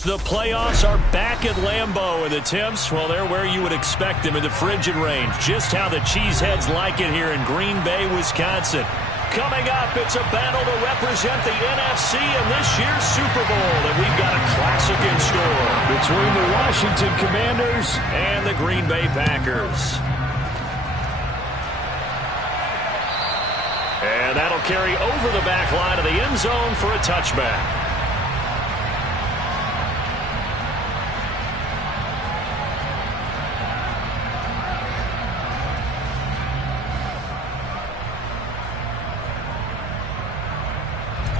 The playoffs are back at Lambeau, and the temps, well, they're where you would expect them in the frigid range. Just how the Cheeseheads like it here in Green Bay, Wisconsin. Coming up, it's a battle to represent the NFC in this year's Super Bowl, and we've got a classic in store between the Washington Commanders and the Green Bay Packers. And that'll carry over the back line of the end zone for a touchback.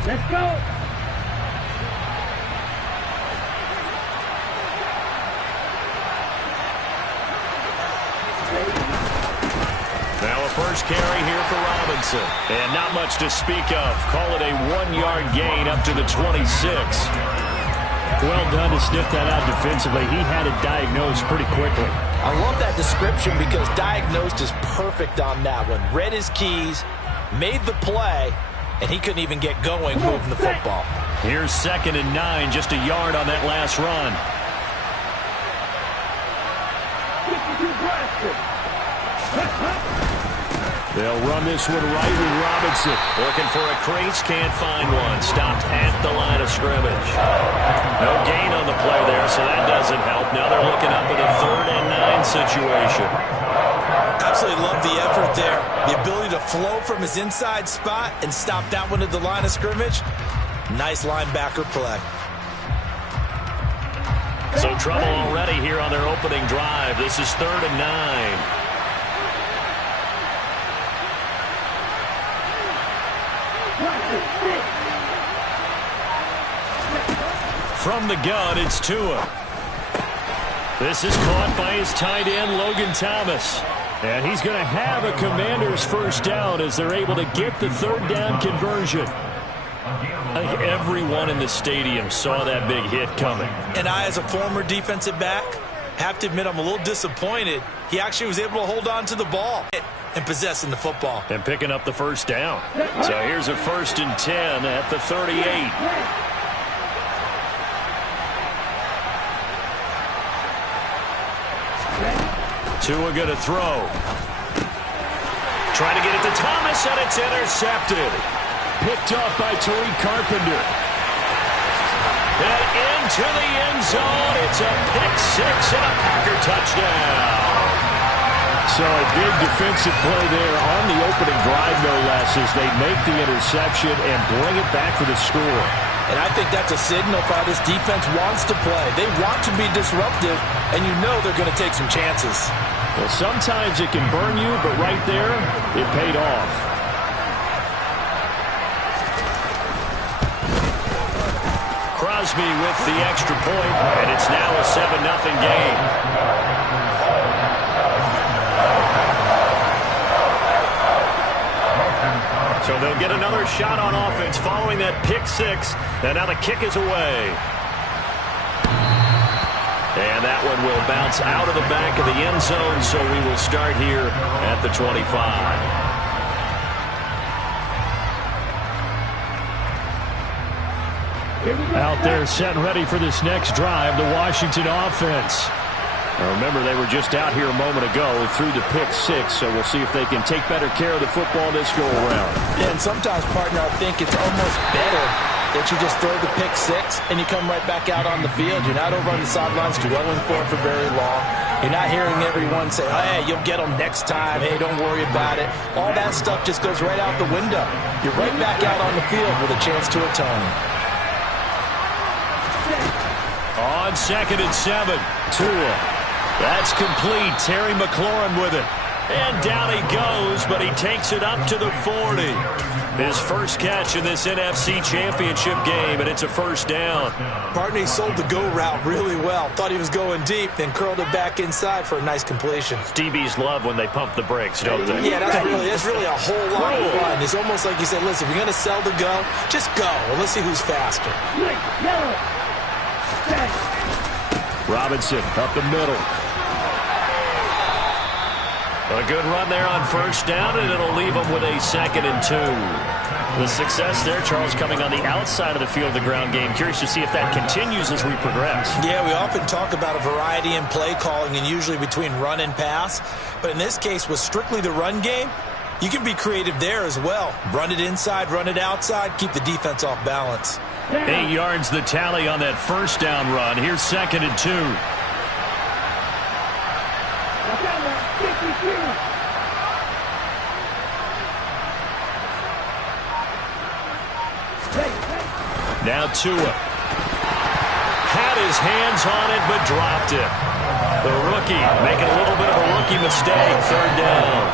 Let's go. Now a first carry here for Robinson. And not much to speak of. Call it a 1-yard gain up to the 26. Well done to sniff that out defensively. He had it diagnosed pretty quickly. I love that description because diagnosed is perfect on that one. Read his keys, made the play, and he couldn't even get going moving the football. Here's 2nd and 9, just a yard on that last run. They'll run this one right with Robinson. Looking for a crease, can't find one. Stopped at the line of scrimmage. No gain on the play there, so that doesn't help. Now they're looking up at a 3rd and 9 situation. Absolutely love the effort there. The ability to flow from his inside spot and stop that one at the line of scrimmage. Nice linebacker play. So trouble already here on their opening drive. This is 3rd and 9. From the gun, it's Tua. This is caught by his tight end, Logan Thomas. And he's going to have a Commander's first down as they're able to get the 3rd down conversion. I think everyone in the stadium saw that big hit coming. And I, as a former defensive back, have to admit I'm a little disappointed. He actually was able to hold on to the ball and possessing the football. And picking up the first down. So here's a 1st and 10 at the 38. Tua going to throw. Trying to get it to Thomas, and it's intercepted. Picked off by Tariq Carpenter. And into the end zone. It's a pick-6 and a Packer touchdown. So a big defensive play there on the opening drive, no less, as they make the interception and bring it back for the score. And I think that's a signal for how this defense wants to play. They want to be disruptive, and you know they're going to take some chances. Well, sometimes it can burn you, but right there, it paid off. Crosby with the extra point, and it's now a 7-0 game. So they'll get another shot on offense following that pick-6, and now the kick is away. And that one will bounce out of the back of the end zone, so we will start here at the 25. Out there set and ready for this next drive, the Washington offense. Now remember, they were just out here a moment ago through the pick-6, so we'll see if they can take better care of the football this go-around. Yeah, and sometimes, partner, I think it's almost better that you just throw the pick-6 and you come right back out on the field. You're not over on the sidelines dwelling for it for very long. You're not hearing everyone say, oh, hey, you'll get them next time. Hey, don't worry about it. All that stuff just goes right out the window. You're right back out on the field with a chance to atone. On 2nd and 7, Tua. That's complete. Terry McLaurin with it. And down he goes, but he takes it up to the 40. His first catch in this NFC Championship game, and it's a first down. Partner, he sold the go route really well. Thought he was going deep, then curled it back inside for a nice completion. DBs love when they pump the brakes, don't they? Yeah, that's really a whole lot of fun. It's almost like you said, listen, if you're going to sell the go, just go, and let's see who's faster. Robinson up the middle. A good run there on first down, and it'll leave them with a 2nd and 2. The success there, Charles, coming on the outside of the field of the ground game. Curious to see if that continues as we progress. Yeah, we often talk about a variety in play calling and usually between run and pass. But in this case, with strictly the run game, you can be creative there as well. Run it inside, run it outside, keep the defense off balance. 8 yards the tally on that first down run. Here's 2nd and 2. Now Tua. Had his hands on it, but dropped it. The rookie making a little bit of a rookie mistake. 3rd down.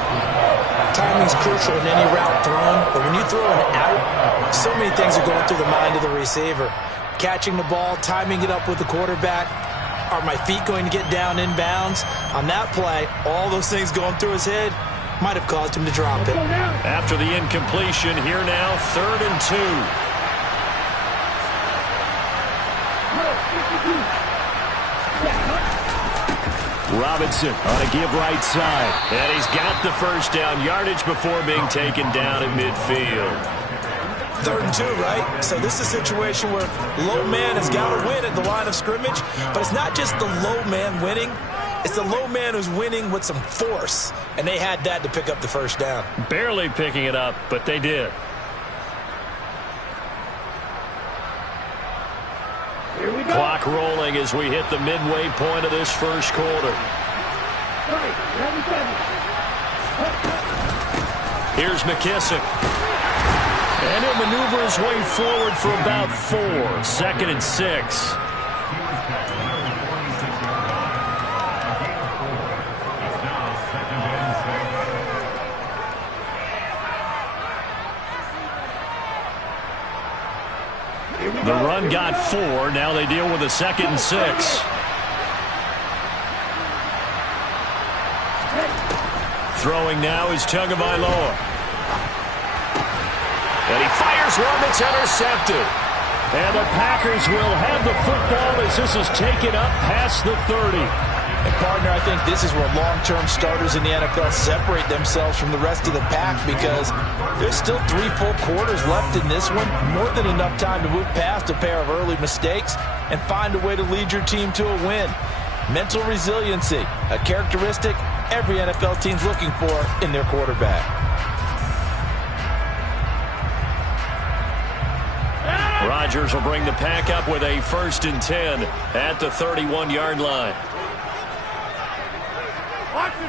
Timing's crucial in any route thrown, but when you throw an out, so many things are going through the mind of the receiver. Catching the ball, timing it up with the quarterback. Are my feet going to get down inbounds? On that play, all those things going through his head might have caused him to drop it. After the incompletion, here now, 3rd and 2. Robinson on a give right side. And he's got the first down yardage before being taken down at midfield. 3rd and 2, right? So this is a situation where low man has got to win at the line of scrimmage, but it's not just the low man winning. It's the low man who's winning with some force, and they had that to pick up the first down. Barely picking it up, but they did. Clock rolling as we hit the midway point of this first quarter. Here's McKissick. And he'll maneuver his way forward for about 4. 2nd and 6. The run got 4. Now they deal with a 2nd and 6. Throwing now is Tagovailoa. And he fires one that's intercepted. And the Packers will have the football as this is taken up past the 30. And, partner, I think this is where long-term starters in the NFL separate themselves from the rest of the pack because there's still 3 full quarters left in this one. More than enough time to move past a pair of early mistakes and find a way to lead your team to a win. Mental resiliency, a characteristic every NFL team's looking for in their quarterback. Rodgers will bring the pack up with a 1st and 10 at the 31-yard line.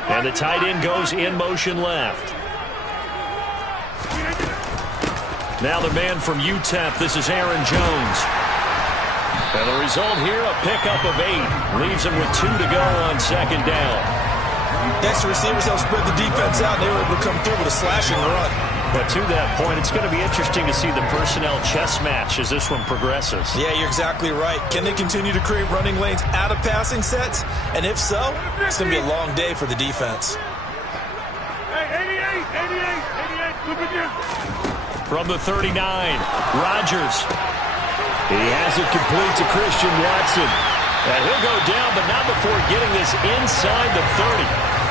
And the tight end goes in motion left. Now the man from UTEP, this is Aaron Jones. And the result here, a pickup of 8. Leaves him with 2 to go on 2nd down. Next, the receivers help spread the defense out, and they were able to come through with a slashing run. But to that point, it's going to be interesting to see the personnel chess match as this one progresses. Yeah, you're exactly right. Can they continue to create running lanes out of passing sets? And if so, it's going to be a long day for the defense. Hey, 88, look at you. From the 39, Rodgers. He has it complete to Christian Watson. And he'll go down, but not before getting this inside the 30.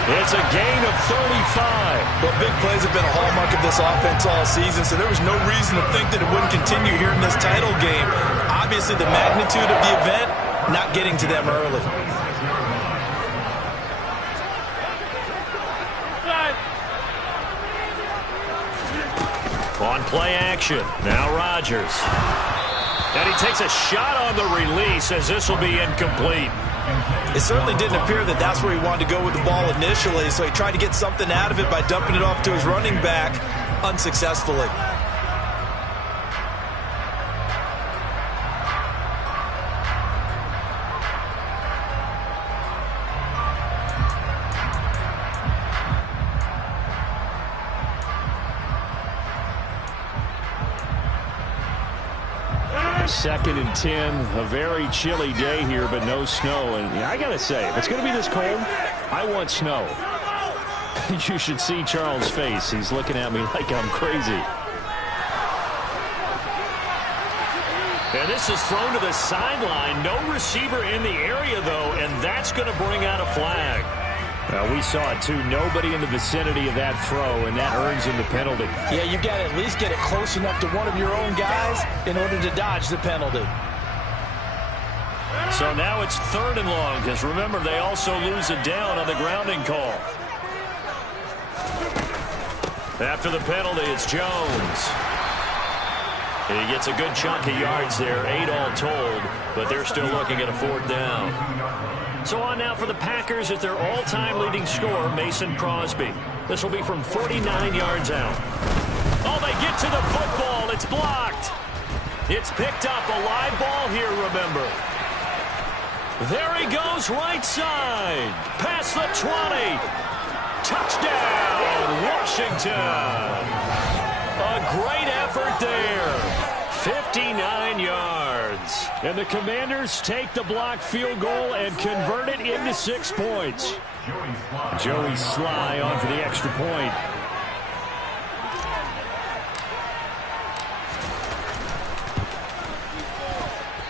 It's a gain of 35. Well, big plays have been a hallmark of this offense all season, so there was no reason to think that it wouldn't continue here in this title game. Obviously, the magnitude of the event, not getting to them early. On play action, now Rodgers. And he takes a shot on the release as this will be incomplete. It certainly didn't appear that that's where he wanted to go with the ball initially, so he tried to get something out of it by dumping it off to his running back unsuccessfully. Second and 10, a very chilly day here, but no snow. And I got to say, if it's going to be this cold, I want snow. You should see Charles' face. He's looking at me like I'm crazy. And this is thrown to the sideline. No receiver in the area, though, and that's going to bring out a flag. We saw it, too. Nobody in the vicinity of that throw, and that earns him the penalty. Yeah, you got to at least get it close enough to one of your own guys in order to dodge the penalty. So now it's 3rd and long, because remember, they also lose it down on the grounding call. After the penalty, it's Jones. He gets a good chunk of yards there, 8 all told, but they're still looking at a 4th down. So on now for the Packers at their all-time leading scorer, Mason Crosby. This will be from 49 yards out. Oh, they get to the football. It's blocked. It's picked up. A live ball here, remember. There he goes, right side. Past the 20. Touchdown, Washington. A great effort there. 59 yards. And the Commanders take the blocked field goal and convert it into 6 points. Joey Sly on for the extra point.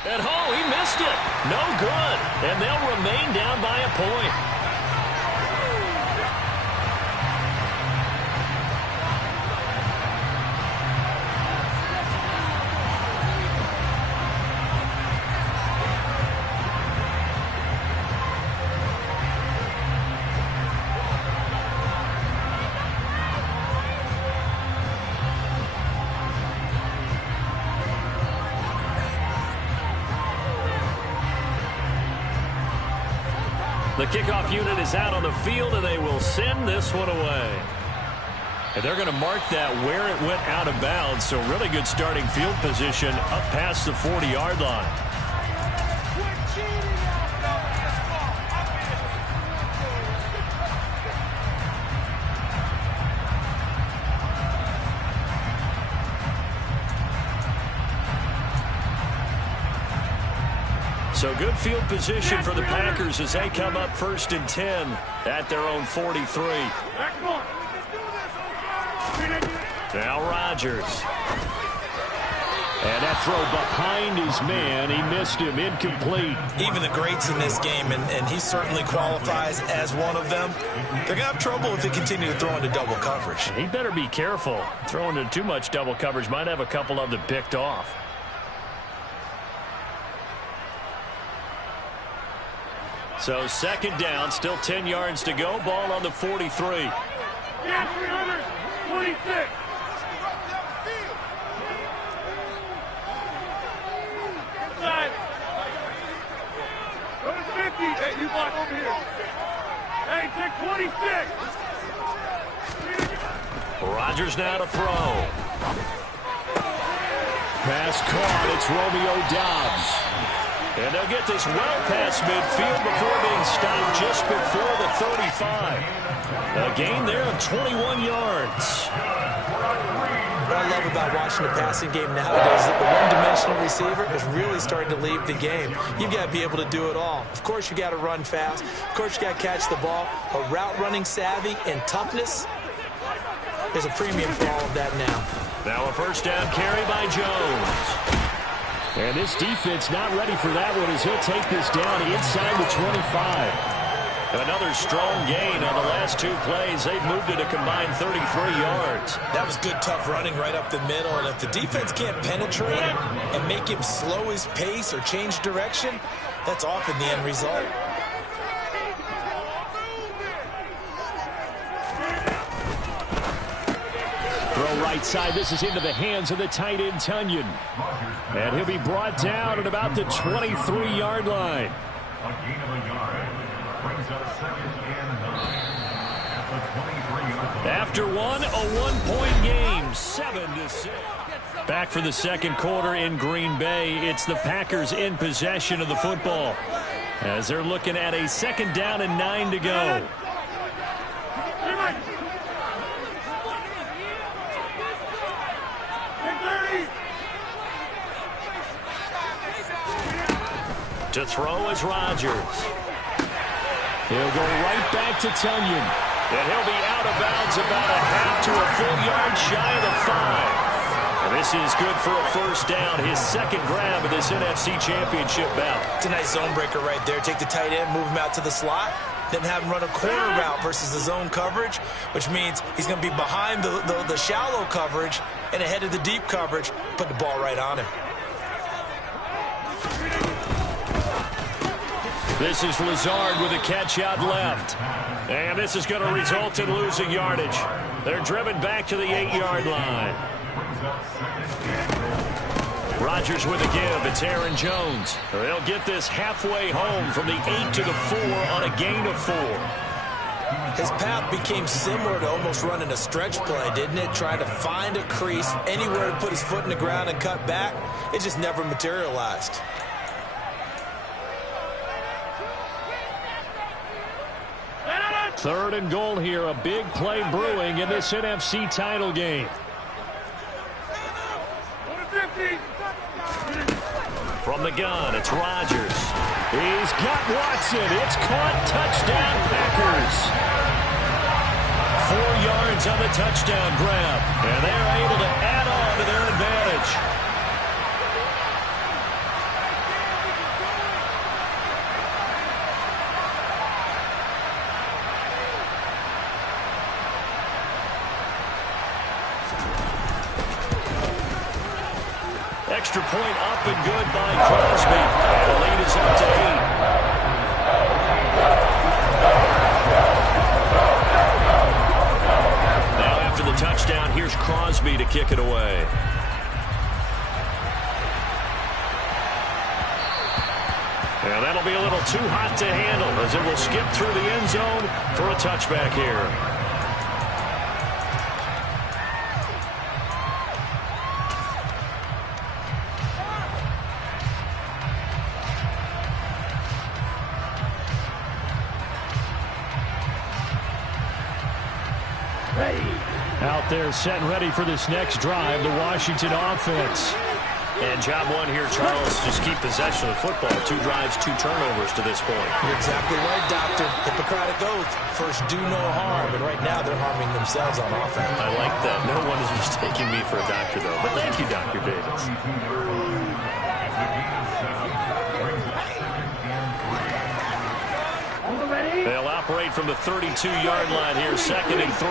And he missed it. No good. And they'll remain down by a point. The kickoff unit is out on the field, and they will send this one away. And they're going to mark that where it went out of bounds, so really good starting field position up past the 40-yard line. So good field position for the Packers as they come up 1st and 10 at their own 43. Now Rodgers. And that throw behind his man. He missed him. Incomplete. Even the greats in this game, and he certainly qualifies as one of them, they're going to have trouble if they continue to throw into double coverage. He better be careful. Throwing into too much double coverage might have a couple of them picked off. So 2nd down, still 10 yards to go. Ball on the 43. Yeah, 326. Inside. Go to 50. Hey, you block over here. Hey, take 26. Rodgers now to throw. Pass caught. It's Romeo Doubs. And they'll get this well past midfield before being stopped just before the 35. A gain there of 21 yards. What I love about watching the passing game nowadays is that the one-dimensional receiver is really starting to leave the game. You've got to be able to do it all. Of course, you got to run fast. Of course, you got to catch the ball. But route running savvy and toughness is a premium for all of that now. Now a 1st down carry by Jones. And this defense not ready for that one as he'll take this down inside the 25. Another strong gain on the last 2 plays. They've moved it a combined 33 yards. That was good, tough running right up the middle. And if the defense can't penetrate and make him slow his pace or change direction, that's often the end result. Throw right side. This is into the hands of the tight end, Tunyon. And he'll be brought down at about the 23-yard line. A gain of a yard. Brings up 2nd and 9 at the 23-yard line. After one, a 1-point game, 7-6. Back for the 2nd quarter in Green Bay. It's the Packers in possession of the football as they're looking at a 2nd down and 9 to go. To throw is Rodgers. He'll go right back to Tunyon. And he'll be out of bounds about a half to a full yard shy of the 5. And this is good for a 1st down, his 2nd grab of this NFC Championship bout. It's a nice zone breaker right there. Take the tight end, move him out to the slot, then have him run a corner route versus the zone coverage, which means he's going to be behind the shallow coverage and ahead of the deep coverage, put the ball right on him. This is Lazard with a catch out left. And this is going to result in losing yardage. They're driven back to the 8-yard line. Rodgers with a give. It's Aaron Jones. They'll get this halfway home from the 8 to the 4 on a gain of 4. His path became similar to almost running a stretch play, didn't it? Trying to find a crease, anywhere to put his foot in the ground and cut back. It just never materialized. Third and goal here. A big play brewing in this NFC title game. From the gun, it's Rodgers. He's got Watson. It's caught. Touchdown, Packers. 4 yards on the touchdown grab. And they're able to add on to their advantage. Extra point up and good by Crosby. And the lead is up to 8. Now after the touchdown, here's Crosby to kick it away. And that'll be a little too hot to handle as it will skip through the end zone for a touchback here. Out there set and ready for this next drive, the Washington offense. And job one here, Charles, just keep possession of the football. 2 drives, 2 turnovers to this point. You're exactly right, Doctor. Hippocratic oath. First, do no harm. And right now, they're harming themselves on offense. I like that. No one is mistaking me for a doctor, though. But thank you, Dr. Davis. They'll operate from the 32-yard line here, 2nd and 3.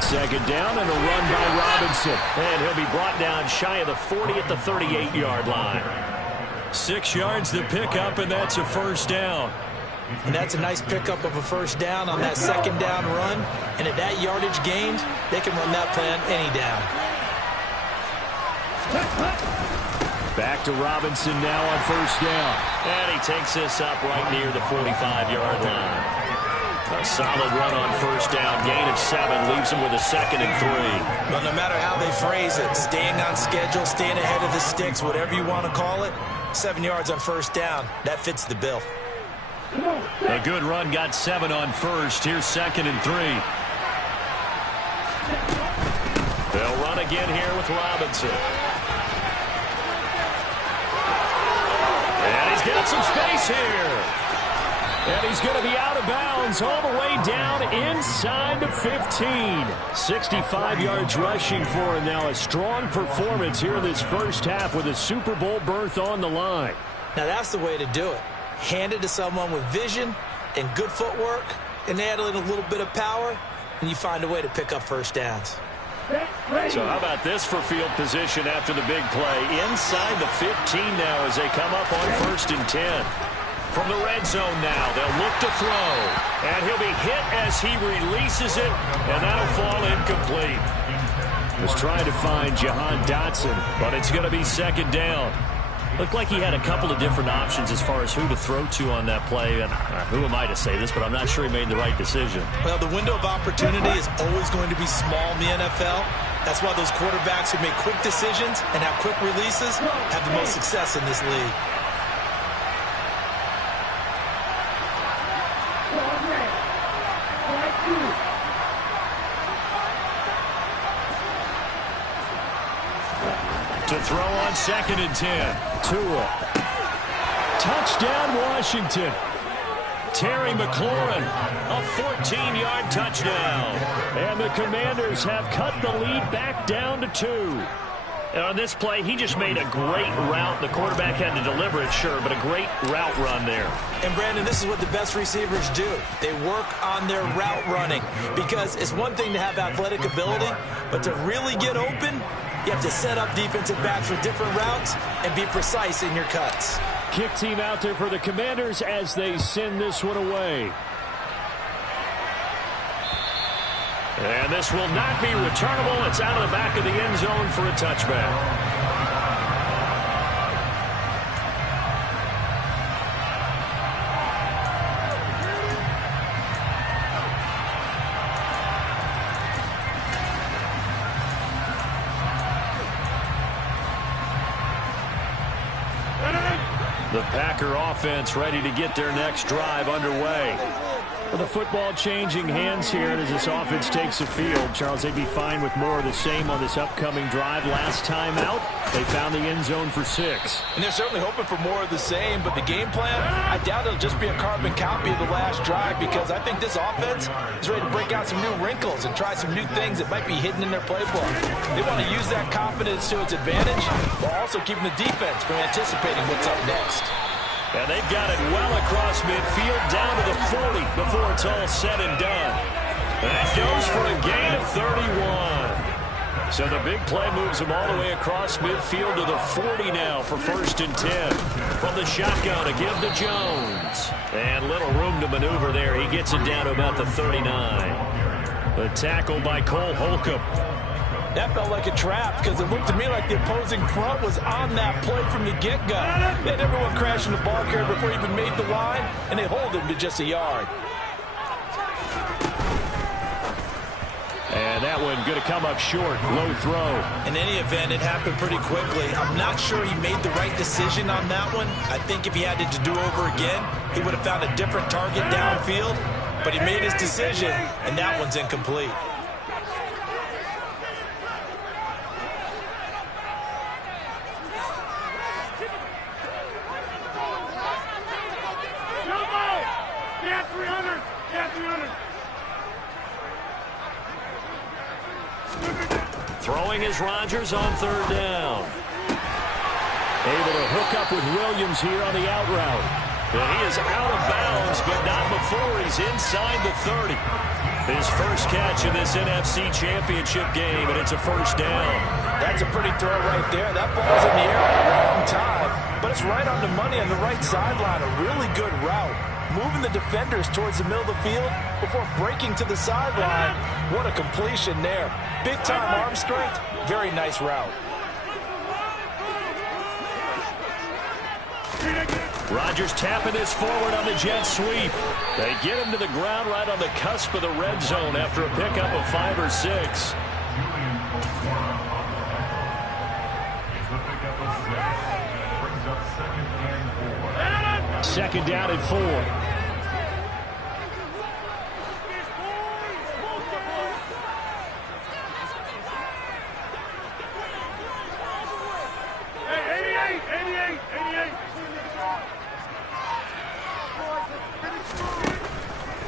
Second down and a run by Robinson. And he'll be brought down shy of the 40 at the 38-yard line. 6 yards to pick up, and that's a first down. And that's a nice pickup of a first down on that second down run. And at that yardage gained, they can run that play on any down. Back to Robinson now on first down. And he takes this up right near the 45-yard line. A solid run on first down. Gain of 7 leaves him with a 2nd and 3. Well, no matter how they phrase it, staying on schedule, staying ahead of the sticks, whatever you want to call it, 7 yards on first down, that fits the bill. A good run, got 7 on first. Here's 2nd and 3. They'll run again here with Robinson. And he's got some space here. And he's going to be out of bounds all the way down inside the 15. 65 yards rushing for him now. A strong performance here in this first half with a Super Bowl berth on the line. Now that's the way to do it. Hand it to someone with vision and good footwork, and add in a little bit of power, and you find a way to pick up first downs. So how about this for field position after the big play? Inside the 15 now as they come up on 1st and 10. From the red zone now, they'll look to throw. And he'll be hit as he releases it, and that'll fall incomplete. Was trying to find Jahan Dotson, but it's going to be 2nd down. Looked like he had a couple of different options as far as who to throw to on that play. And who am I to say this, but I'm not sure he made the right decision. Well, the window of opportunity is always going to be small in the NFL. That's why those quarterbacks who make quick decisions and have quick releases have the most success in this league. To throw on 2nd and 10. Tua. Touchdown, Washington. Terry McLaurin, a 14-yard touchdown. And the Commanders have cut the lead back down to 2. And on this play, he just made a great route. The quarterback had to deliver it, sure, but a great route run there. And, Brandon, this is what the best receivers do. They work on their route running because it's one thing to have athletic ability, but to really get open, you have to set up defensive backs with different routes and be precise in your cuts. Kick team out there for the Commanders as they send this one away. And this will not be returnable. It's out of the back of the end zone for a touchback. The Packer offense ready to get their next drive underway. Well, the football changing hands here as this offense takes the field. Charles, they'd be fine with more of the same on this upcoming drive. Last time out, they found the end zone for 6. And they're certainly hoping for more of the same, but the game plan, I doubt it'll just be a carbon copy of the last drive because I think this offense is ready to break out some new wrinkles and try some new things that might be hidden in their playbook. They want to use that confidence to its advantage while also keeping the defense from anticipating what's up next. And they've got it well across midfield down to the 40 before it's all said and done. That goes for a gain of 31. So the big play moves them all the way across midfield to the 40 now for 1st and 10. From the shotgun to give to Jones. And little room to maneuver there. He gets it down to about the 39. The tackle by Cole Holcomb. That felt like a trap because it looked to me like the opposing front was on that play from the get-go. They had everyone crashing the ball carrier before he even made the line, and they hold him to just a yard. And that one going to come up short. Low throw. In any event, it happened pretty quickly. I'm not sure he made the right decision on that one. I think if he had to do over again, he would have found a different target downfield. But he made his decision, and that one's incomplete. Throwing is Rodgers on 3rd down. Able to hook up with Williams here on the out route. And he is out of bounds, but not before he's inside the 30. His first catch in this NFC Championship game, and it's a 1st down. That's a pretty throw right there. That ball's in the air at the wrong time, but it's right on the money on the right sideline. A really good route. Moving the defenders towards the middle of the field before breaking to the sideline. What a completion there. Big-time arm strength. Very nice route. Rodgers tapping this forward on the jet sweep. They get him to the ground right on the cusp of the red zone after a pickup of 5 or 6. Second down and 4.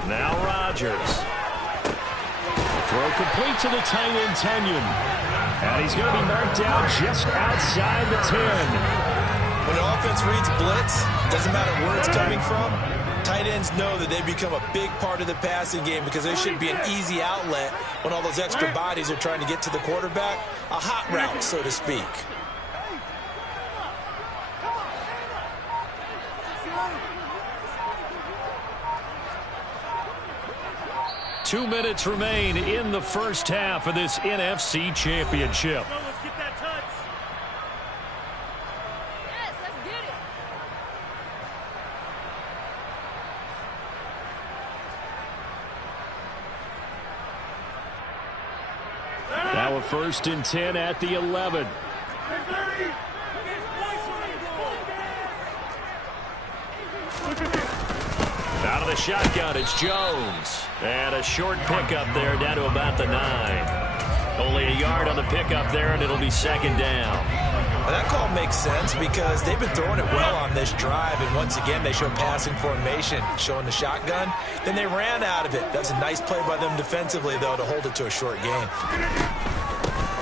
Now Rodgers. Throw complete to the tight end, Tunyon. And he's going to be marked down just outside the 10. When an offense reads blitz, doesn't matter where it's coming from, tight ends know that they become a big part of the passing game because they should be an easy outlet when all those extra bodies are trying to get to the quarterback. A hot route, so to speak. Two minutes remain in the first half of this NFC Championship. Let's get that touch. Yes, let's get it. Now a 1st and 10 at the 11. Out of the shotgun, it's Jones. And a short pickup there down to about the 9. Only a yard on the pickup there, and it'll be 2nd down. Well, that call makes sense because they've been throwing it well on this drive, and once again they show passing formation, showing the shotgun. Then they ran out of it. That's a nice play by them defensively, though, to hold it to a short gain.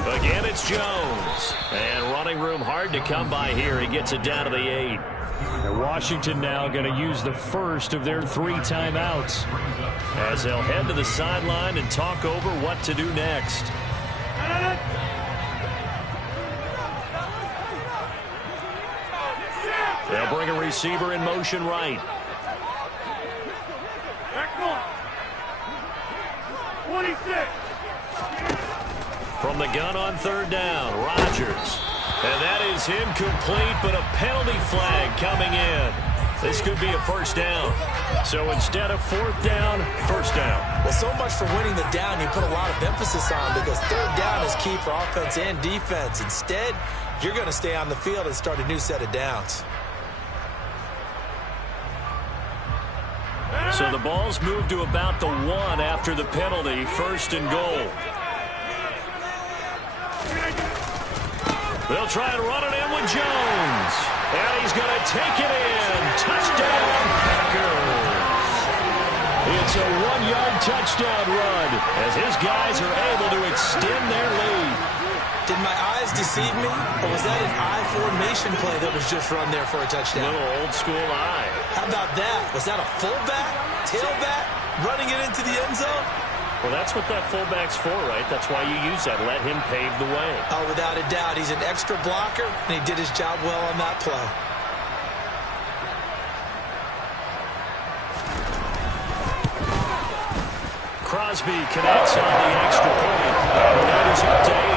Again, it's Jones. And running room hard to come by here. He gets it down to the 8. And Washington now going to use the first of their 3 timeouts, as they'll head to the sideline and talk over what to do next. They'll bring a receiver in motion right. Back 26. From the gun on 3rd down, Rodgers. And that is incomplete, but a penalty flag coming in. This could be a first down. So instead of 4th down, 1st down. Well, so much for winning the down you put a lot of emphasis on, because 3rd down is key for offense and defense. Instead, you're going to stay on the field and start a new set of downs. So the ball's moved to about the 1 after the penalty, 1st and goal. They'll try and run it in with Jones. And he's going to take it in. Touchdown, Packers. It's a 1-yard touchdown run as his guys are able to extend their lead. Did my eyes deceive me, or was that an I formation play that was just run there for a touchdown? Little old school eye. How about that? Was that a fullback, tailback, running it into the end zone? Well, that's what that fullback's for, right? That's why you use that. Let him pave the way. Oh, without a doubt. He's an extra blocker, and he did his job well on that play. Crosby connects on the extra point. And the lead is up to 8.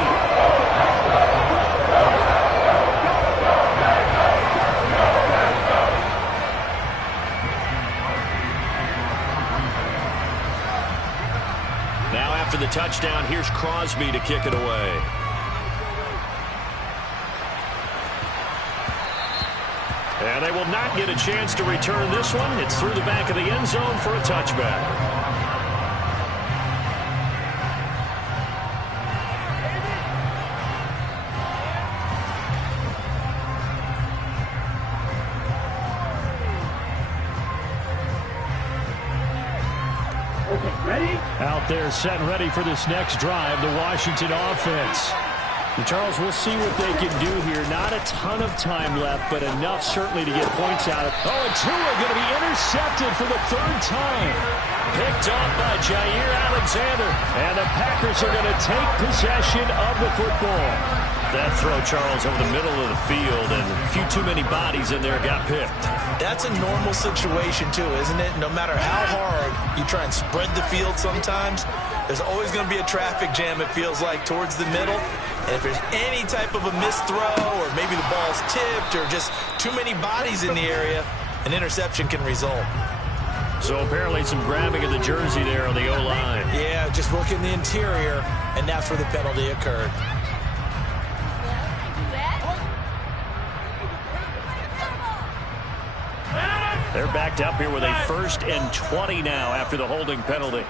Now after the touchdown, here's Crosby to kick it away. And they will not get a chance to return this one. It's through the back of the end zone for a touchback. out there set and ready for this next drive, the Washington offense. And Charles, we'll see what they can do here. Not a ton of time left, but enough certainly to get points out of. Oh, and Tua going to be intercepted for the 3rd time. Picked off by Jair Alexander. And the Packers are going to take possession of the football. That throw, Charles, over the middle of the field, and a few too many bodies in there got picked. That's a normal situation, too, isn't it? No matter how hard you try and spread the field sometimes, there's always going to be a traffic jam, it feels like, towards the middle. And if there's any type of a missed throw, or maybe the ball's tipped, or just too many bodies in the area, an interception can result. So apparently some grabbing of the jersey there on the O-line. Yeah, just look in the interior, and that's where the penalty occurred. They're backed up here with a 1st and 20 now after the holding penalty.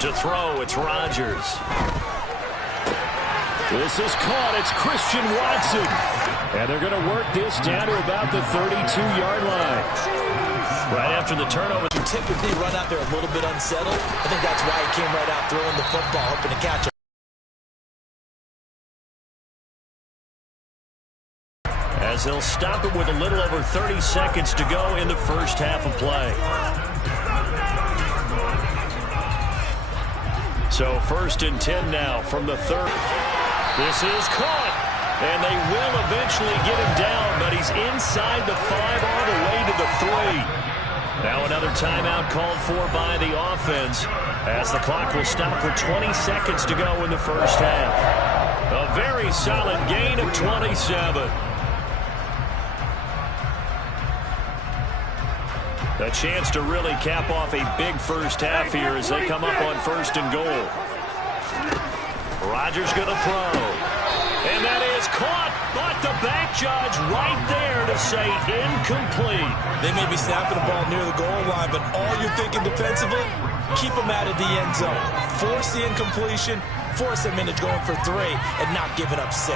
To throw, it's Rodgers. This is caught. It's Christian Watson. And they're going to work this down to about the 32-yard line. Right after the turnover. You typically run out there a little bit unsettled. I think that's why he came right out throwing the football, hoping to catch it. As they'll stop it with a little over 30 seconds to go in the first half of play. So 1st and 10 now from the 3rd. This is caught. And they will eventually get him down, but he's inside the 5 all the way to the 3. Now another timeout called for by the offense as the clock will stop for 20 seconds to go in the first half. A very solid gain of 27. A chance to really cap off a big first half here as they come up on 1st and goal. Rodgers going to throw. And that is caught, but the back judge right there to say incomplete. They may be snapping the ball near the goal line, but all you're thinking defensively, keep them out of the end zone. Force the incompletion, force them into going for 3, and not giving up 6.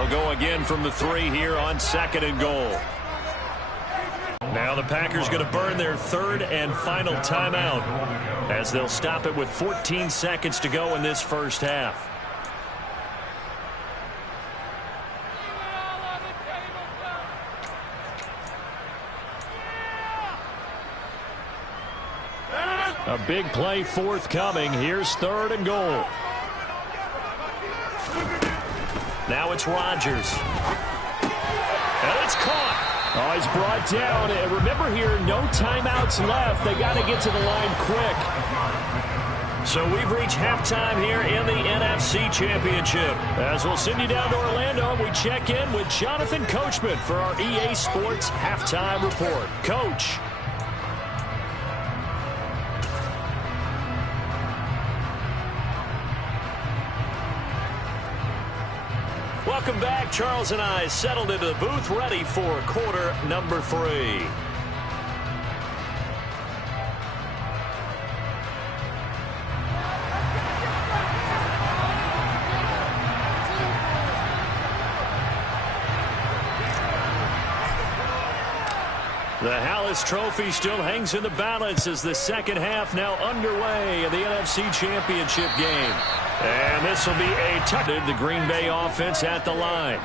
They'll go again from the 3 here on 2nd and goal. Now the Packers going to burn their 3rd and final timeout as they'll stop it with 14 seconds to go in this first half. A big play forthcoming. Here's 3rd and goal. Now it's Rodgers. And it's caught. Oh, he's brought down. And remember here, no timeouts left. They got to get to the line quick. So we've reached halftime here in the NFC Championship. As we'll send you down to Orlando, we check in with Jonathan Coachman for our EA Sports Halftime Report. Coach. Welcome back. Charles and I settled into the booth, ready for quarter number 3. The Hallis Trophy still hangs in the balance as the second half now underway in the NFC Championship game. And this will be a touchdown. The Green Bay offense at the line.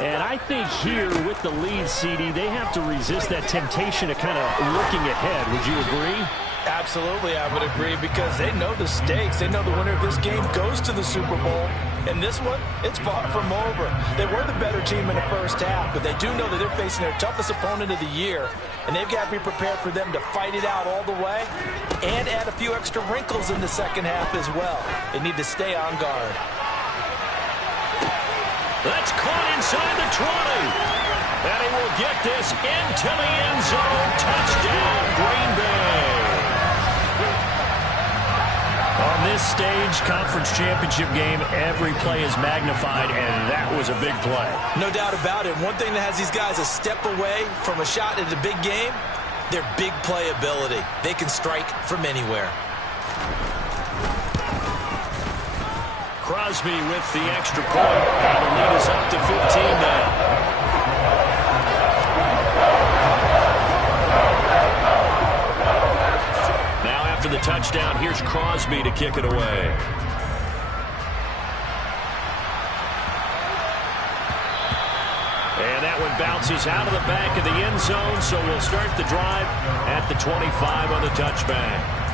And I think here with the lead, CD, they have to resist that temptation of kind of looking ahead. Would you agree? Absolutely, I would agree, because they know the stakes. They know the winner of this game goes to the Super Bowl. And this one, it's far from over. They were the better team in the first half, but they do know that they're facing their toughest opponent of the year. And they've got to be prepared for them to fight it out all the way and add a few extra wrinkles in the second half as well. They need to stay on guard. That's caught inside the 20. And he will get this into the end zone. Touchdown, Green Bay. On this stage, conference championship game, every play is magnified, and that was a big play. No doubt about it. One thing that has these guys a step away from a shot at a big game, their big play ability. They can strike from anywhere. Crosby with the extra point. And the lead is up to 15 now. After the touchdown, here's Crosby to kick it away. And that one bounces out of the back of the end zone, so we'll start the drive at the 25 on the touchback.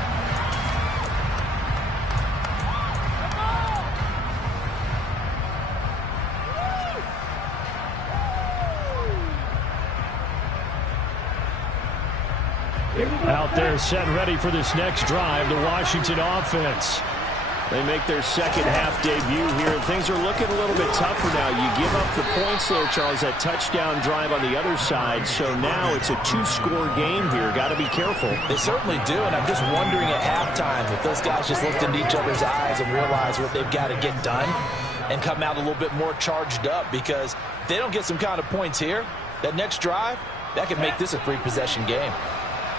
Out there set and ready for this next drive, the Washington offense. They make their second half debut here, and things are looking a little bit tougher now. You give up the points there, Charles, that touchdown drive on the other side. So now it's a 2-score game here. Got to be careful. They certainly do, and I'm just wondering at halftime if those guys just looked into each other's eyes and realized what they've got to get done and come out a little bit more charged up, because if they don't get some kind of points here, that next drive, that could make this a 3-possession game.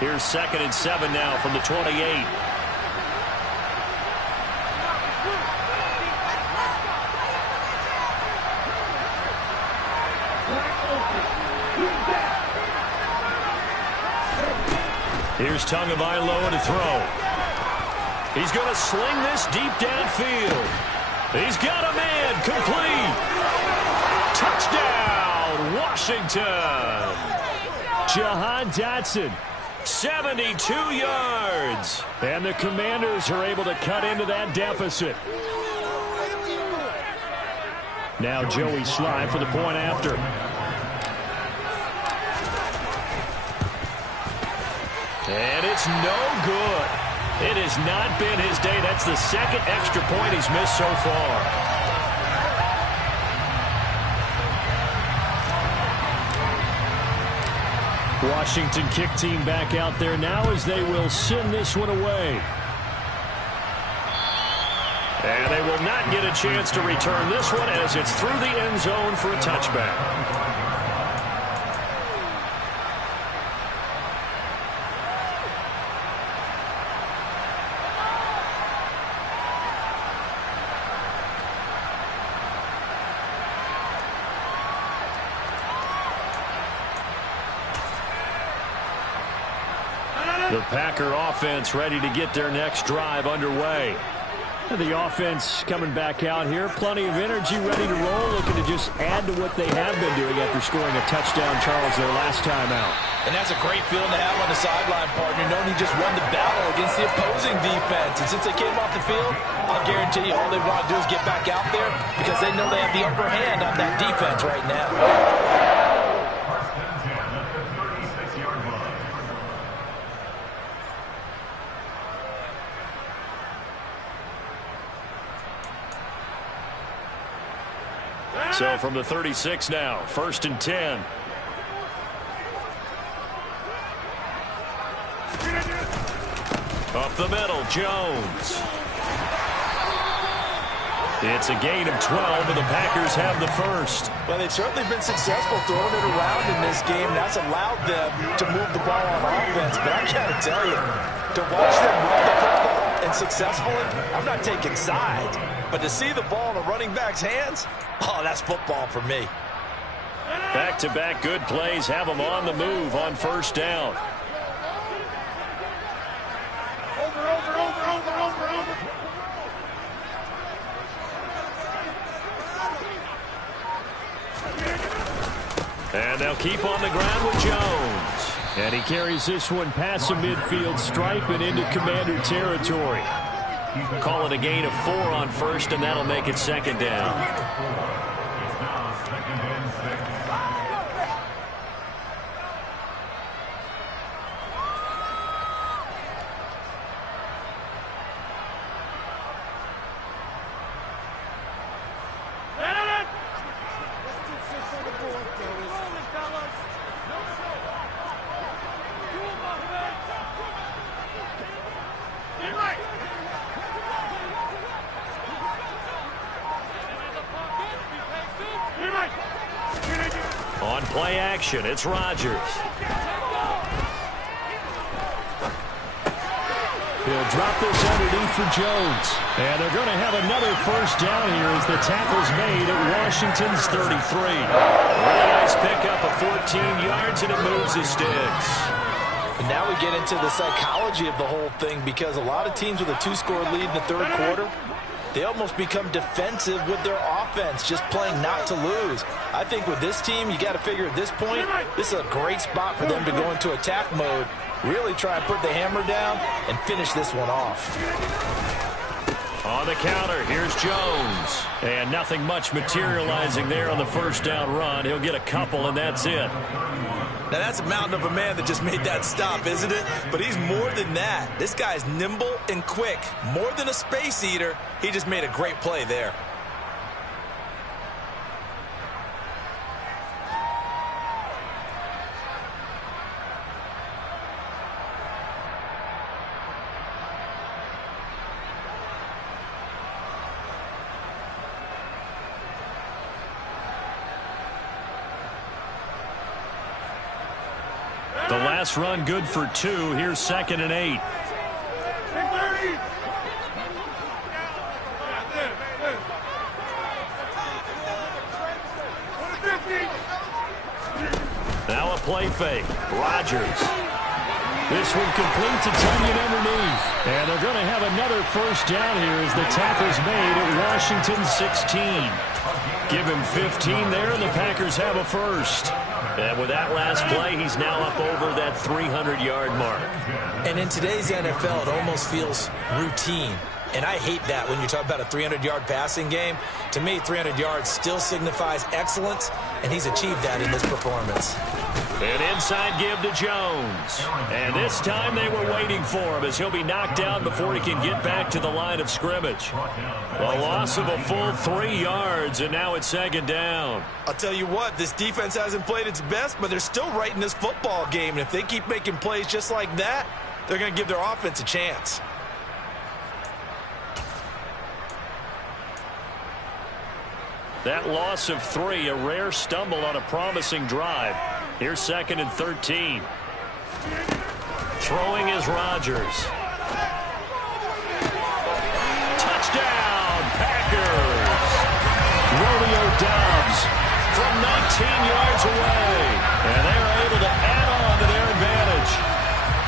Here's 2nd and 7 now from the 28. Here's Tagovailoa to throw. He's going to sling this deep downfield. He's got a man complete. Touchdown, Washington. Jahan Dotson. 72 yards. And the Commanders are able to cut into that deficit. Now Joey Sly for the point after. And it's no good. It has not been his day. That's the second extra point he's missed so far. Washington kick team back out there now as they will send this one away. And they will not get a chance to return this one as it's through the end zone for a touchback. The Packer offense ready to get their next drive underway. The offense coming back out here. Plenty of energy, ready to roll, looking to just add to what they have been doing after scoring a touchdown, Charles, their last time out. And that's a great feeling to have on the sideline, partner, knowing he just won the battle against the opposing defense. And since they came off the field, I'll guarantee you all they want to do is get back out there because they know they have the upper hand on that defense right now. First and 10 at the 36-yard line. So from the 36 now, 1st and 10. Up the middle, Jones. It's a gain of 12, and the Packers have the first. Well, they've certainly been successful throwing it around in this game. That's allowed them to move the ball on offense. But I got to tell you, to watch them run the football and successfully, I'm not taking sides. But to see the ball in a running back's hands, oh, that's football for me. Back-to-back good plays have them on the move on 1st down. And they'll keep on the ground with Jones. And he carries this one past the midfield stripe and into Commander territory. Call it a gain of 4 on 1st, and that'll make it 2nd down. It's now 2nd and 6. On play action, it's Rodgers. He'll drop this underneath for Jones. And they're going to have another 1st down here as the tackle's made at Washington's 33. Really nice pickup of 14 yards, and it moves the sticks. And now we get into the psychology of the whole thing because a lot of teams with a 2-score lead in the 3rd quarter, they almost become defensive with their offense, just playing not to lose. I think with this team, you got to figure at this point, this is a great spot for them to go into attack mode, really try and put the hammer down and finish this one off. On the counter, here's Jones. And nothing much materializing there on the 1st down run. He'll get a couple, and that's it. Now, that's a mountain of a man that just made that stop, isn't it? But he's more than that. This guy's nimble and quick. More than a space eater, he just made a great play there. The last run good for 2. Here's 2nd and 8. Now a play fake. Rodgers. This one complete to Tunyon underneath. And they're going to have another 1st down here as the tackle's made at Washington's 16. Give him 15 there, and the Packers have a 1st. And with that last play, he's now up over that 300-yard mark. And in today's NFL, it almost feels routine. And I hate that when you talk about a 300-yard passing game. To me, 300 yards still signifies excellence, and he's achieved that in this performance. An inside give to Jones. And this time they were waiting for him as he'll be knocked down before he can get back to the line of scrimmage. A loss of a full 3 yards, and now it's 2nd down. I'll tell you what, this defense hasn't played its best, but they're still right in this football game. And if they keep making plays just like that, they're going to give their offense a chance. That loss of 3, a rare stumble on a promising drive. Here's 2nd and 13. Throwing is Rodgers. Touchdown, Packers! Romeo Doubs from 19 yards away. And they're able to add on to their advantage.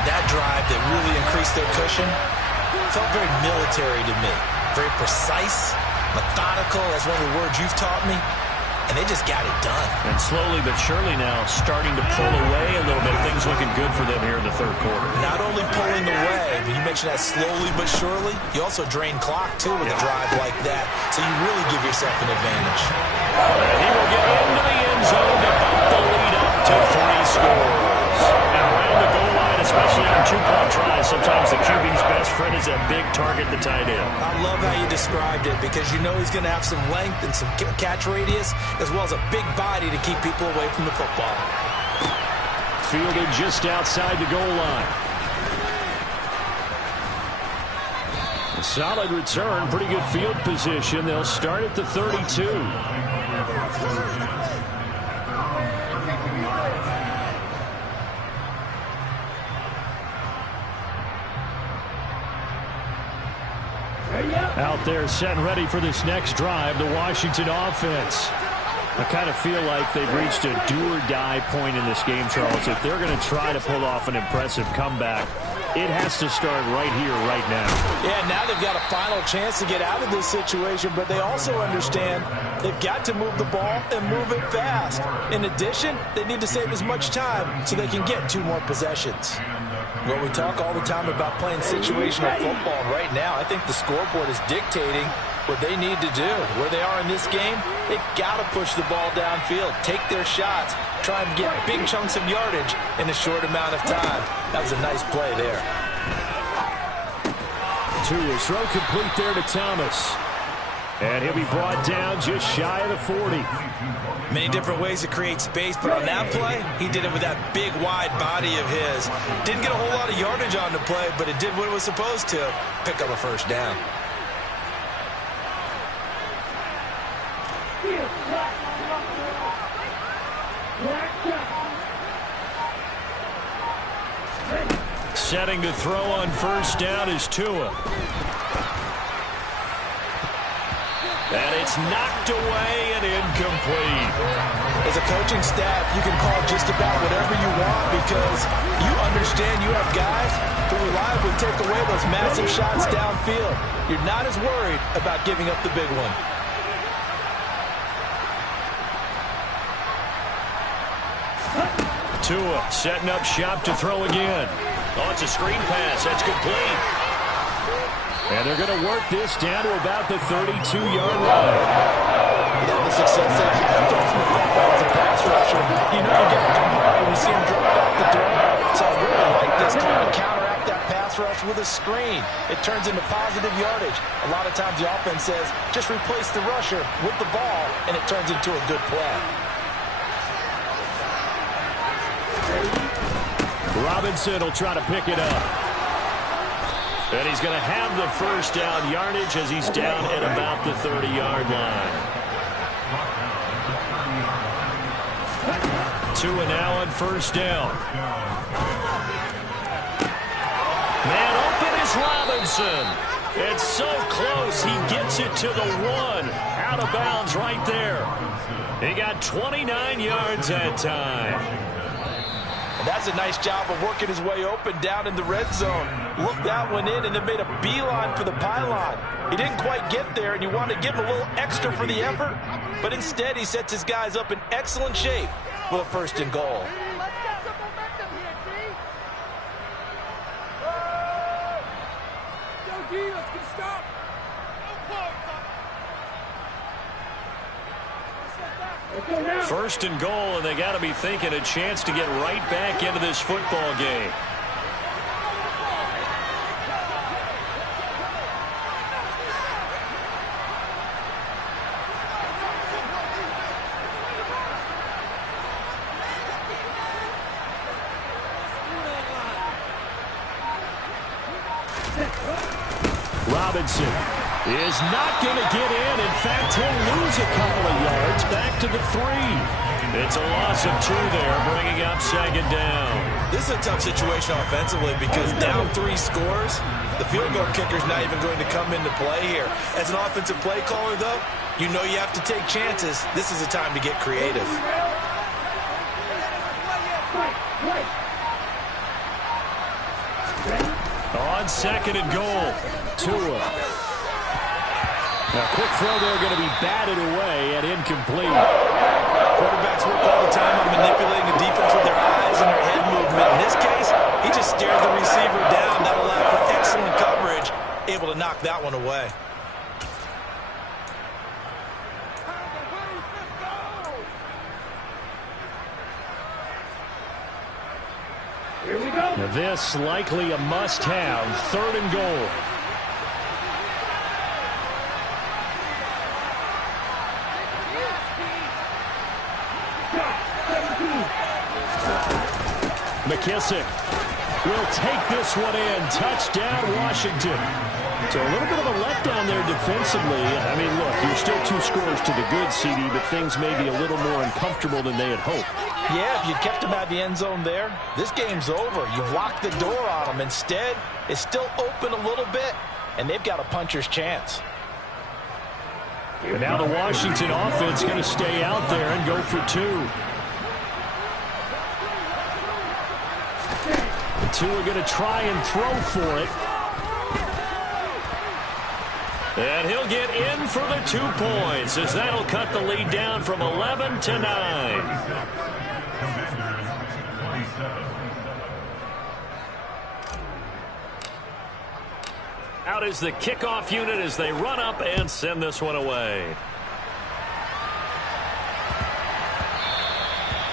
That drive that their cushion. Felt very military to me. Very precise, methodical. That's one of the words you've taught me. And they just got it done. And slowly but surely now starting to pull away a little bit. Things looking good for them here in the third quarter. Not only pulling away, but you mentioned that slowly but surely. You also drain clock, too, with a drive like that. So you really give yourself an advantage. And he will get into the end zone to bump the lead up to 3 scores. And around the goal line, especially on two-point tries, sometimes the QB's best friend is that big target, the tight end. I love how you described it because you know he's going to have some length and some catch radius as well as a big body to keep people away from the football. Fielded just outside the goal line. A solid return, pretty good field position. They'll start at the 32. Out there set and ready for this next drive, the Washington offense. I kind of feel like they've reached a do-or-die point in this game, Charles. If they're going to try to pull off an impressive comeback, it has to start right here, right now. Yeah, now they've got a final chance to get out of this situation, but they also understand they've got to move the ball and move it fast. In addition, they need to save as much time so they can get 2 more possessions. Well, we talk all the time about playing situational football. Right now, I think the scoreboard is dictating what they need to do. Where they are in this game, they've got to push the ball downfield, take their shots, try and get big chunks of yardage in a short amount of time. That was a nice play there. Tua throw complete there to Thomas. And he'll be brought down just shy of the 40. Many different ways to create space, but on that play, he did it with that big, wide body of his. Didn't get a whole lot of yardage on the play, but it did what it was supposed to, pick up a first down. Setting to throw on first down is Tua. And it's knocked away and incomplete. As a coaching staff, you can call just about whatever you want because you understand you have guys who reliably take away those massive shots downfield. You're not as worried about giving up the big one. Tua setting up shop to throw again. Oh, it's a screen pass. That's complete. And they're going to work this down to about the 32-yard line. The success they've had throwing the football as a pass rusher. You know you get a good play when you see him drop out the door. So I really like this kind of counteract that pass rush with a screen. It turns into positive yardage. A lot of times the offense says, just replace the rusher with the ball, and it turns into a good play. Robinson will try to pick it up. And he's going to have the first down yardage as he's down at about the 30-yard line. Tua now on first down. Man open is Robinson. It's so close. He gets it to the 1. Out of bounds right there. He got 29 yards that time. That's a nice job of working his way open down in the red zone. Looked that one in and then made a beeline for the pylon. He didn't quite get there, and you want to give him a little extra for the effort, but instead he sets his guys up in excellent shape for a first and goal. Let's get some momentum here, D. Go, D. Let's get a stop. First and goal, and they got to be thinking a chance to get right back into this football game. Robinson is not going to get in. In fact, he'll lose a couple of yards back to the 3. It's a loss of 2 there, bringing up second down. This is a tough situation offensively because down 3 scores, the field goal kicker's not even going to come into play here. As an offensive play caller, though, you know you have to take chances. This is a time to get creative. On second and goal. Tua. Now, quick throw there going to be batted away and incomplete. Quarterbacks work all the time on manipulating the defense with their eyes and their head movement. In this case, he just stared the receiver down. That allowed for excellent coverage, able to knock that one away. Now this likely a must-have. 3rd and goal. McKissick will take this one in. Touchdown, Washington. So a little bit of a letdown there defensively. I mean, look, you're still 2 scores to the good, CD, but things may be a little more uncomfortable than they had hoped. Yeah, if you kept them out of the end zone there, this game's over. You've locked the door on them. Instead, it's still open a little bit, and they've got a puncher's chance. And now the Washington offense going to stay out there and go for 2. The 2 are going to try and throw for it. And he'll get in for the 2 points, as that'll cut the lead down from 11 to 9. Out is the kickoff unit as they run up and send this one away.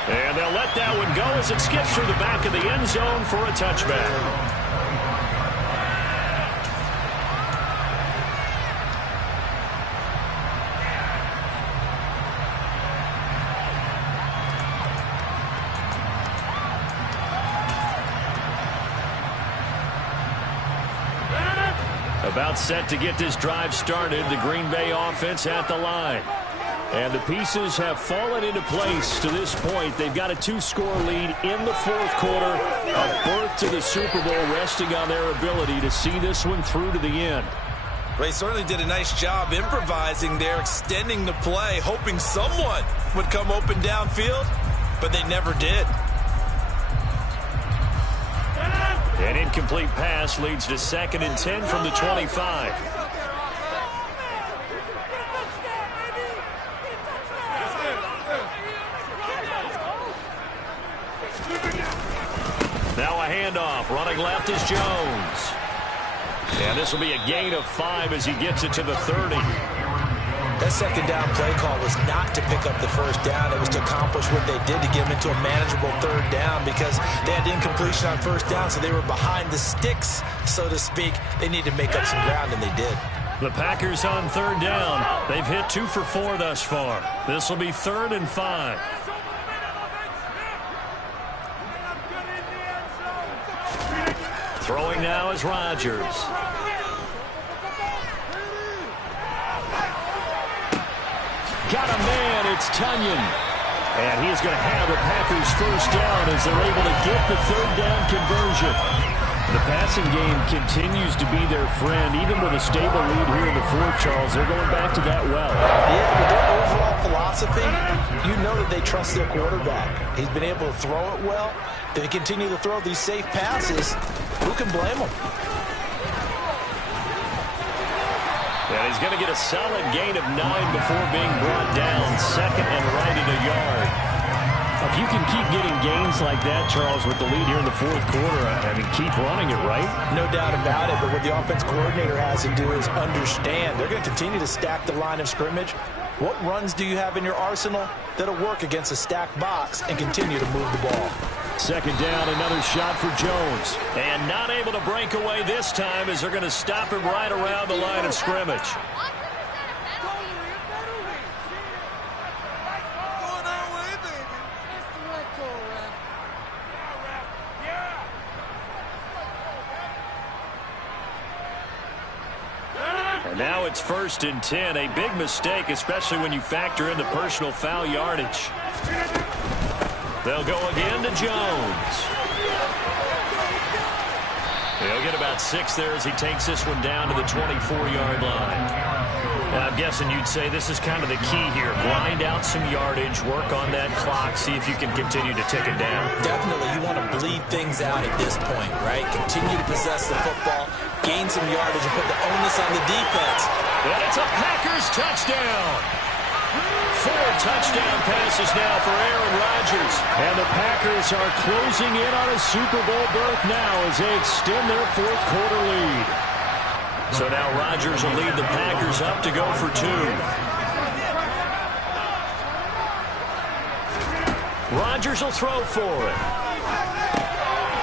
And they'll let that one go as it skips through the back of the end zone for a touchback. About set to get this drive started, the Green Bay offense at the line. And the pieces have fallen into place to this point. They've got a 2-score lead in the 4th quarter. A berth to the Super Bowl resting on their ability to see this one through to the end. They certainly did a nice job improvising there, extending the play, hoping someone would come open downfield, but they never did. An incomplete pass leads to 2nd and 10 from the 25. Now a handoff. Running left is Jones. And this will be a gain of 5 as he gets it to the 30. That 2nd down play call was not to pick up the 1st down. It was to accomplish what they did to get them into a manageable 3rd down because they had incompletion on 1st down, so they were behind the sticks, so to speak. They needed to make up some ground, and they did. The Packers on 3rd down. They've hit 2 for 4 thus far. This will be 3rd and 5. Throwing now is Rodgers. Got a man, it's Tunyon. And he is going to have the Packers 1st down as they're able to get the 3rd down conversion. The passing game continues to be their friend, even with a stable lead here in the 4th, Charles. They're going back to that well. Yeah, with their overall philosophy, you know that they trust their quarterback. He's been able to throw it well. They continue to throw these safe passes. Who can blame them? And he's going to get a solid gain of 9 before being brought down. 2nd and right at a yard. If you can keep getting gains like that, Charles, with the lead here in the 4th quarter, I mean, keep running it, right? No doubt about it, but what the offense coordinator has to do is understand. They're going to continue to stack the line of scrimmage. What runs do you have in your arsenal that'll work against a stacked box and continue to move the ball? 2nd down, another shot for Jones. And not able to break away this time as they're going to stop him right around the line of scrimmage. And now it's 1st and 10. A big mistake, especially when you factor in the personal foul yardage. They'll go again to Jones. He'll get about 6 there as he takes this one down to the 24-yard line. I'm guessing you'd say this is kind of the key here. Grind out some yardage, work on that clock, see if you can continue to tick it down. Definitely, you want to bleed things out at this point, right? Continue to possess the football, gain some yardage, and put the onus on the defense. And it's a Packers touchdown. 4 touchdown passes now for Aaron Rodgers. And the Packers are closing in on a Super Bowl berth now as they extend their fourth quarter lead. So now Rodgers will lead the Packers up to go for 2. Rodgers will throw for it.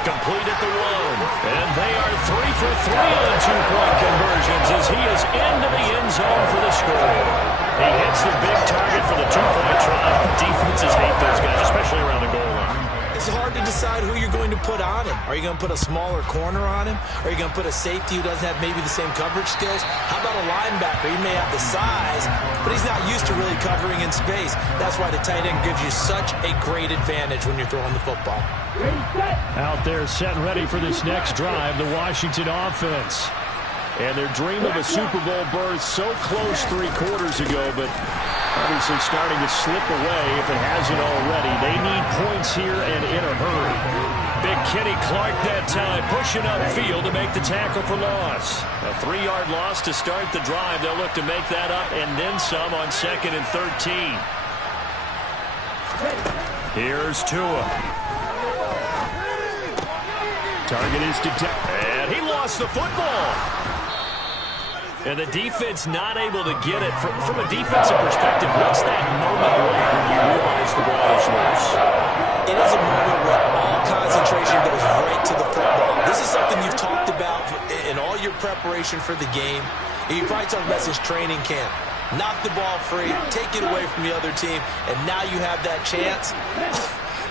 Complete at the 1. And they are 3 for 3 on 2-point conversions as he is into the end zone for the score. He hits the big target for the 2-point try. Defenses hate those guys, especially around the goal line. It's hard to decide who you're going to put on him. Are you going to put a smaller corner on him? Are you going to put a safety who doesn't have maybe the same coverage skills? How about a linebacker? He may have the size, but he's not used to really covering in space. That's why the tight end gives you such a great advantage when you're throwing the football. Out there set and ready for this next drive, the Washington offense. And their dream of a Super Bowl berth so close 3 quarters ago, but obviously starting to slip away if it hasn't already. They need points here and in a hurry. Big Kenny Clark that time pushing upfield to make the tackle for loss. A 3-yard loss to start the drive. They'll look to make that up and then some on 2nd and 13. Here's Tua. Target is detected. And he lost the football. And the defense not able to get it. From a defensive perspective, what's that moment like when you realize the ball is loose? It is a moment where all concentration goes right to the football. This is something you've talked about in all your preparation for the game. You probably talked about since training camp. Knock the ball free, take it away from the other team, and now you have that chance.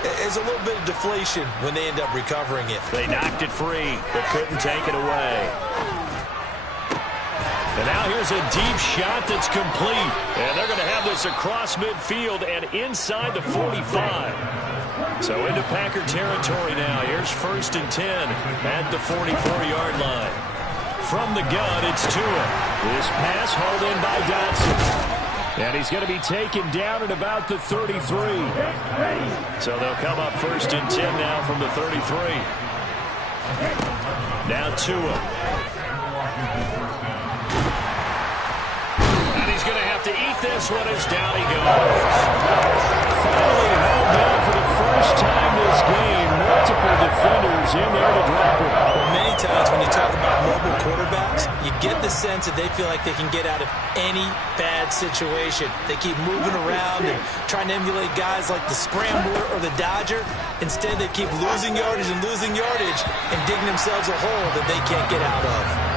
There's a little bit of deflation when they end up recovering it. They knocked it free, but couldn't take it away. And now here's a deep shot that's complete. And they're going to have this across midfield and inside the 45. So into Packer territory now. Here's 1st and 10 at the 44-yard line. From the gun, it's Tua. This pass hauled in by Dotson. And he's going to be taken down at about the 33. So they'll come up 1st and 10 now from the 33. Now Tua. And he's going to have to eat this one as down he goes. Finally held down for the first time this game. Multiple defenders in there to drop him. Well, many times when you talk about mobile quarterbacks, you get the sense that they feel like they can get out of any bad situation. They keep moving around and trying to emulate guys like the Scrambler or the Dodger. Instead, they keep losing yardage and digging themselves a hole that they can't get out of.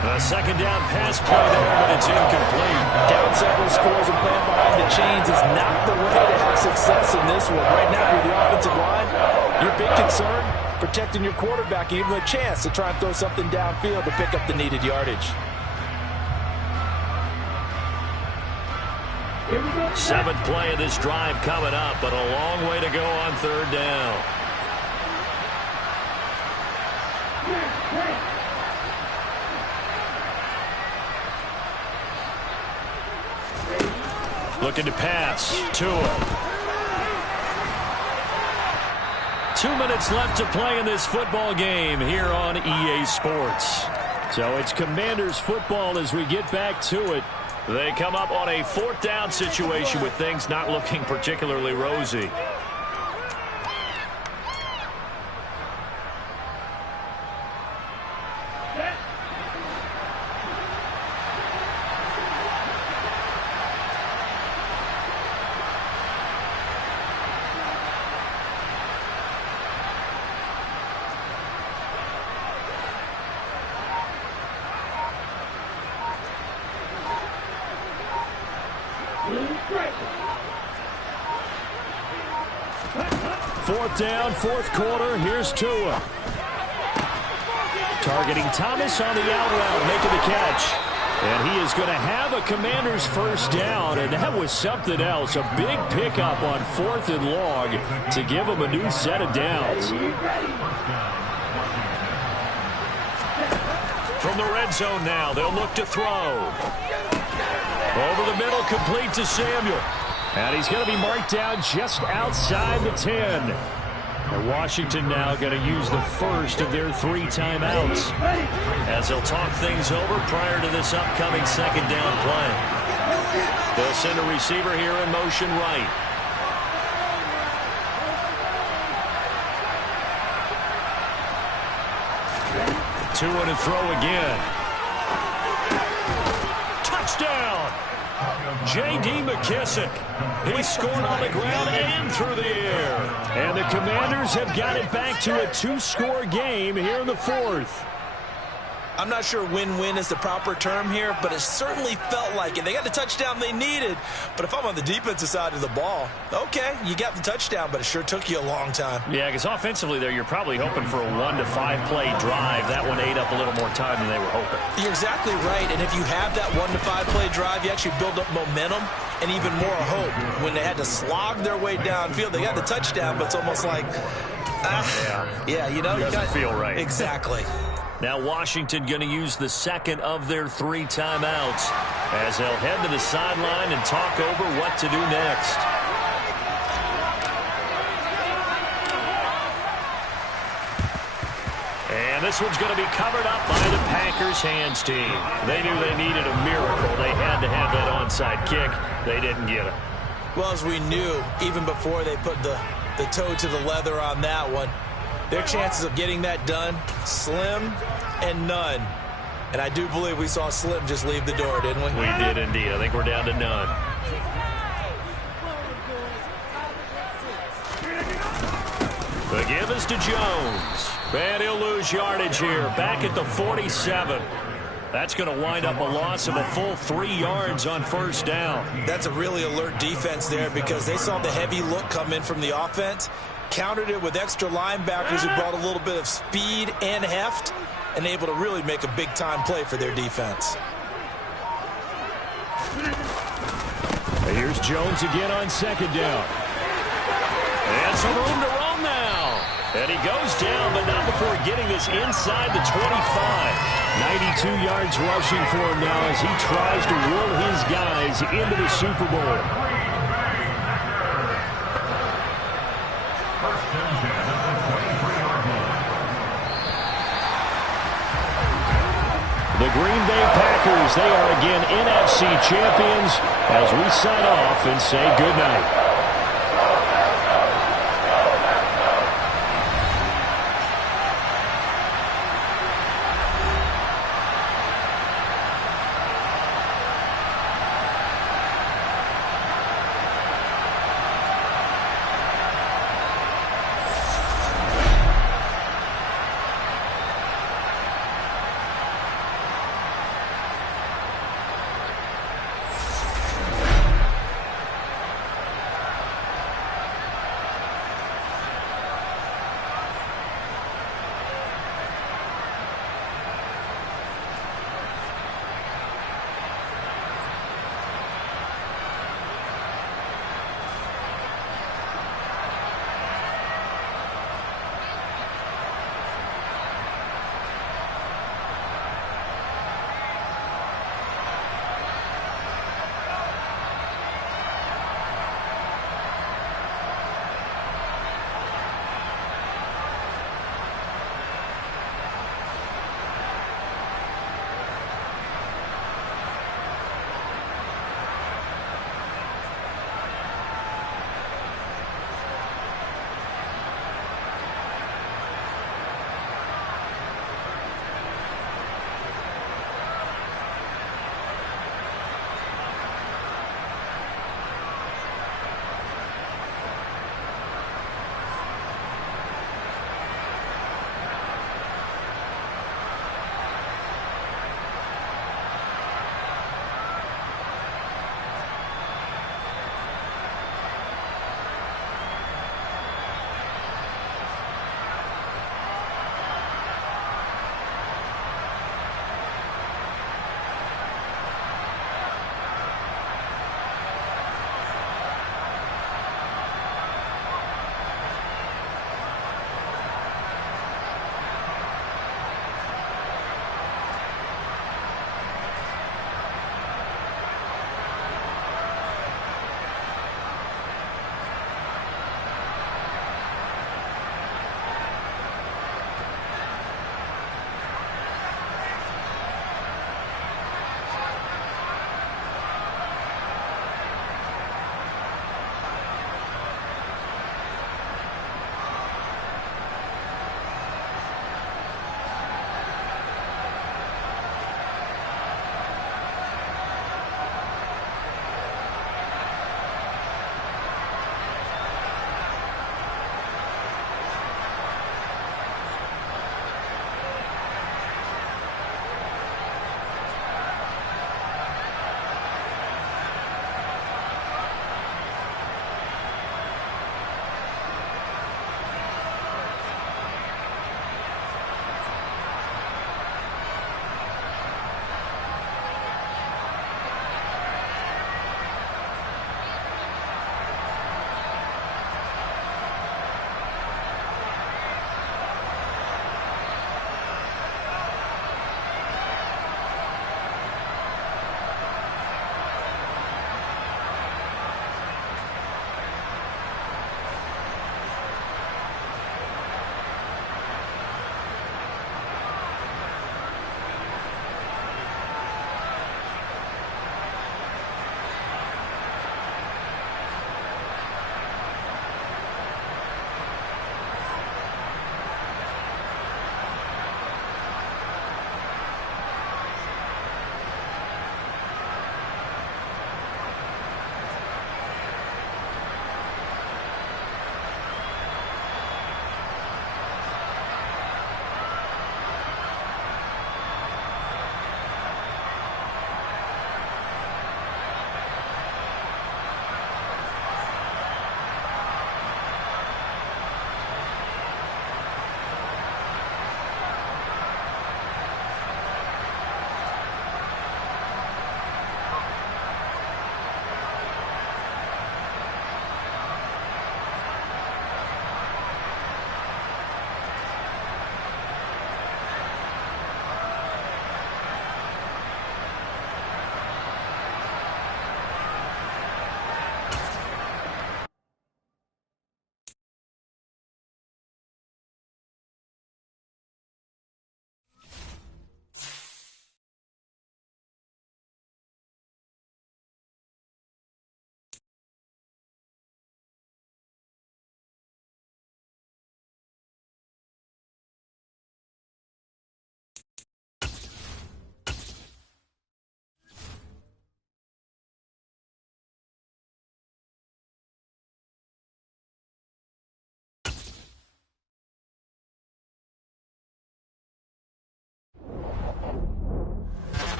A 2nd down pass play there, but it's incomplete. Down several scores and playing behind the chains is not the way to have success in this one. Right now, with the offensive line, your big concern, protecting your quarterback, and even a chance to try and throw something downfield to pick up the needed yardage. 7th play of this drive coming up, but a long way to go on 3rd down. Looking to pass. Tua. 2 minutes left to play in this football game here on EA Sports. So it's Commanders football as we get back to it. They come up on a 4th down situation with things not looking particularly rosy. Fourth down, 4th quarter. Here's Tua. Targeting Thomas on the out route, making the catch. And he is going to have a Commander's 1st down, and that was something else. A big pickup on 4th and long to give him a new set of downs. From the red zone now, they'll look to throw. Over the middle, complete to Samuel. And he's going to be marked down just outside the 10. And Washington now going to use the first of their 3 timeouts. As they'll talk things over prior to this upcoming second down play. They'll send a receiver here in motion right. Two and a throw again. Touchdown! J.D. McKissick. He scored on the ground and through the air. And the Commanders have got it back to a 2-score game here in the 4th. I'm not sure win-win is the proper term here, but it certainly felt like it. They got the touchdown they needed, but if I'm on the defensive side of the ball, okay, you got the touchdown, but it sure took you a long time. Yeah, because offensively there, you're probably hoping for a 1 to 5 play drive. That one ate up a little more time than they were hoping. You're exactly right, and if you have that 1 to 5 play drive, you actually build up momentum and even more hope. When they had to slog their way downfield, they got the touchdown, but it's almost like, yeah, you know. Doesn't feel right. Exactly. Now Washington going to use the second of their 3 timeouts as they'll head to the sideline and talk over what to do next. And this one's going to be covered up by the Packers hands team. They knew they needed a miracle. They had to have that onside kick. They didn't get it. Well, as we knew, even before they put the toe to the leather on that one, their chances of getting that done, slim and none. And I do believe we saw Slim just leave the door, didn't we? We did indeed. I think we're down to none. The give is to Jones. And he'll lose yardage here. Back at the 47. That's going to wind up a loss of a full 3 yards on first down. That's a really alert defense there because they saw the heavy look come in from the offense, countered it with extra linebackers who brought a little bit of speed and heft, and able to really make a big-time play for their defense. Here's Jones again on second down. And some room to roam now. And he goes down, but not before getting this inside the 25. 92 yards rushing for him now as he tries to will his guys into the Super Bowl. The Green Bay Packers, they are again NFC champions as we sign off and say goodnight.